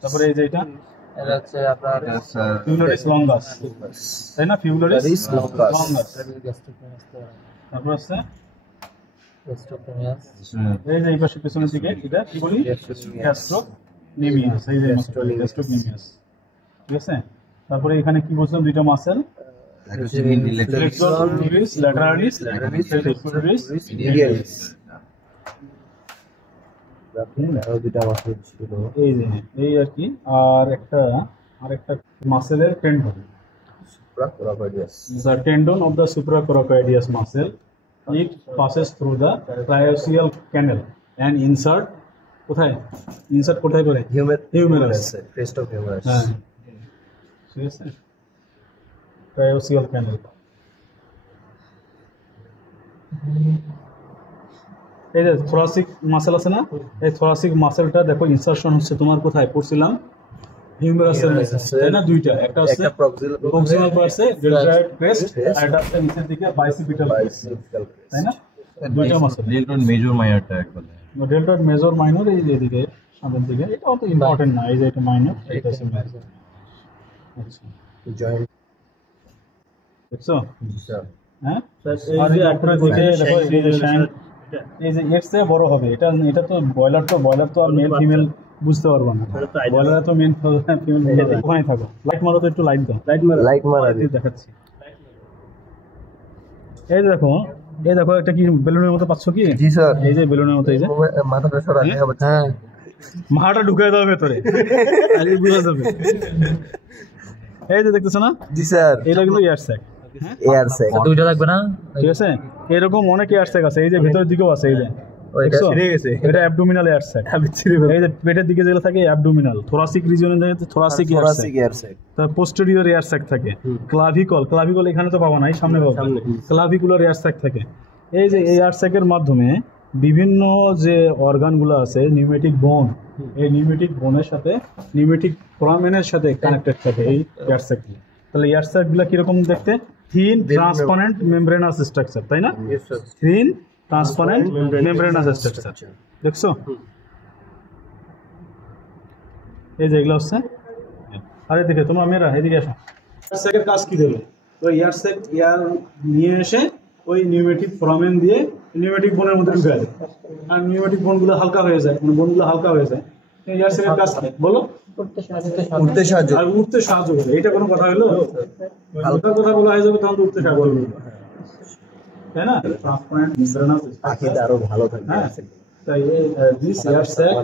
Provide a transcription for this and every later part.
তারপরে এই যে এটা হচ্ছে আপনার ফিউলারিস লঙ্গাস, তাই না? ফিউলারিস লঙ্গাস। তারপর আছে এই যে এই পাশে পিছনের দিকে এটা কি বলি? গ্যাস্ট্রোনেমিয়াস। এই যে গ্যাস্ট্রোনেমিয়াস, ঠিক আছে? তারপরে এখানে কি বলছিলাম? দুইটা মাসেল, ফ্লেক্সর পিউরিস ল্যাটারালিস, মিডিয়ালিস। এই যে এই আর কি। আর একটা মাসেলের tendon, the tendon of the supracoracoideus muscle, it passes through the trioceal canal and insert কোথায় করে? Humerus, crest of humerus। হ্যাঁ, ঠিক আছে, trioceal canal। এই যে থোরাসিক মাসেল আছে না, এই থোরাসিক মাসেলটা দেখো ইনসারশন হচ্ছে তোমার কোথায় পড়ছিলাম? হিউমেরাসের মধ্যে, তাই না? দুইটা, একটা হচ্ছে প্রক্সিমাল পার্সে ডেল্টয়েড ক্রেস্ট, আর একটা হচ্ছে নিচের দিকে বাইসিপিটাল ক্রেস্ট, তাই না? দুইটা মাসেল, ডেল্টয়েড মেজর মাইনরটা একবার ডেল্টয়েড মেজর মাইনর এই যে এদিকে সামনের দিকে, এটা অত ইম্পর্টেন্ট না। এই যে এটা মাইনর, এটা হচ্ছে মেজর। আচ্ছা, জয়েন্ট দেখছো? হ্যাঁ, এই যে আপনারা দেখে দেখো এই যে শ্যাঙ্ক, এই যে এর চেয়ে বড় হবে এটা। এটা তো বয়লার তো আর মেল ফিমেল বুঝতে পারবো না। বয়লারে তো মেল ফিমেল ওখানে থাকো। লাইট মারো তো, একটু লাইট দাও। লাইট মারা দেখাচ্ছি। এই দেখো একটা কি বেলুনের মতো পাচ্ছ কি? জি স্যার, এই যে বেলুনের মতো। এই যে মাথাটা সরাতে হবে। হ্যাঁ, মাথাটা ঢুকাই দাও ভেতরে, তাহলে বুঝা যাবে। এই যে দেখতেছো না? জি স্যার, এটা কিন্তু এয়ার স্যাক। দুইটা লাগবে না? ঠিক আছে, এরকম অনেক এয়ার স্যাক আছে। এই যে ভিতরের দিকেও আছে। এই যে এটা অ্যাবডোমিনাল এয়ার স্যাক। এই যে পেটের দিকে যেগুলো থাকে অ্যাবডোমিনাল। থোরাসিক রিজিয়নে থাকে থোরাসিক এয়ার স্যাক। তার পোস্টেরিয়র এয়ার স্যাক থাকে। ক্লাভিকল এখানে তো পাবো না, এই সামনে পাবো। ক্লাভিকুলার এয়ার স্যাক থাকে। এই যে এই এয়ার স্যাকের মাধ্যমে বিভিন্ন যে অর্গানগুলো আছে, নিউমেটিক বোন, এই নিউমেটিক বোনের সাথে নিউমেটিক ফোরামেনের সাথে কানেক্টেড থাকে এই এয়ার স্যাকগুলো। তাহলে এয়ার স্যাকগুলো কিরকম দেখতে? থিন ট্রান্সপারেন্ট মেমব্রেনাস স্ট্রাকচার, তাই না? থিন ট্রান্সপারেন্ট মেমব্রেনাস স্ট্রাকচার, দেখছো? এই যে এগুলো হচ্ছে। আরে দেখে তোমরা মেয়েরা এদিকে আসো। এয়ার স্যাকের কাজ কি দেবে? তো এয়ার স্যাক এয়ার নিয়ে এসে ওই নিউমেটিক ফোরামেন দিয়ে নিউমেটিক বোনের মধ্যে ঢুকে যায়, আর নিউমেটিক বোনগুলো হালকা হয়ে যায়, বোনগুলো হালকা হয়ে যায়। এয়ার স্যাকের কাজ কি বলো? উঠতে সাহায্য করে। এটা কোনো কথা হলো? হালকা কথা বলা হয়ে যাবে তখন উঠতে সাহায্য করবে, তাই না? ট্রান্সপারেন্ট মেমব্রেনাস স্ট্রাকচার আরো ভালো থাকে। হ্যাঁ, তাই this air sac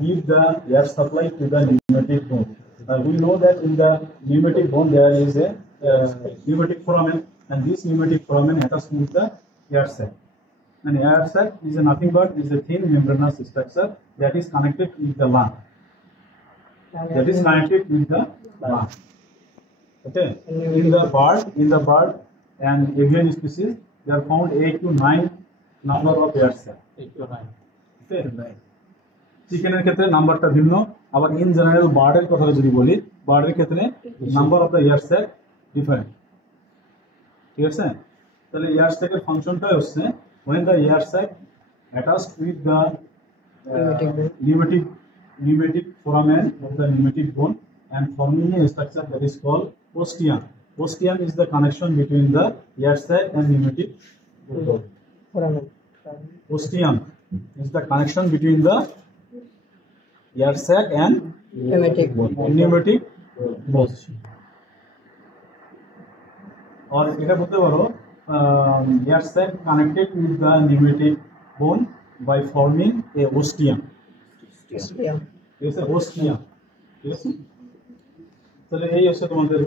give the air supply to the pneumatic bone. We know that in the pneumatic bone there is a pneumatic foramen, and this pneumatic foramen attaches with the air sac. And air sac is nothing but is a thin membranous structure that is connected with the lung. Okay. In the bird and avian species, they are found 8 to 9 number of air sac. 8 to 9. Okay. চিকেনের ক্ষেত্রে নাম্বারটা ভিন্ন। আবার in general বার্ডের কথা যদি বলি, বার্ডের ক্ষেত্রে number of the air sac different, ঠিক আছে? তাহলে এয়ার স্যাকের ফাংশনটাই হচ্ছে when the air sac attached with the pneumatic foramen of the pneumatic bone and forming a structure that is called ostium. Ostium is the connection between the air sac and pneumatic foramen. Ostium is the connection between the air sac and pneumatic bone. और এটা বলতে পারো air sac connected with the pneumatic bone by forming a ostium. Ostium. Yes, ostium. Yes. তাহলে এই হচ্ছে তোমাদের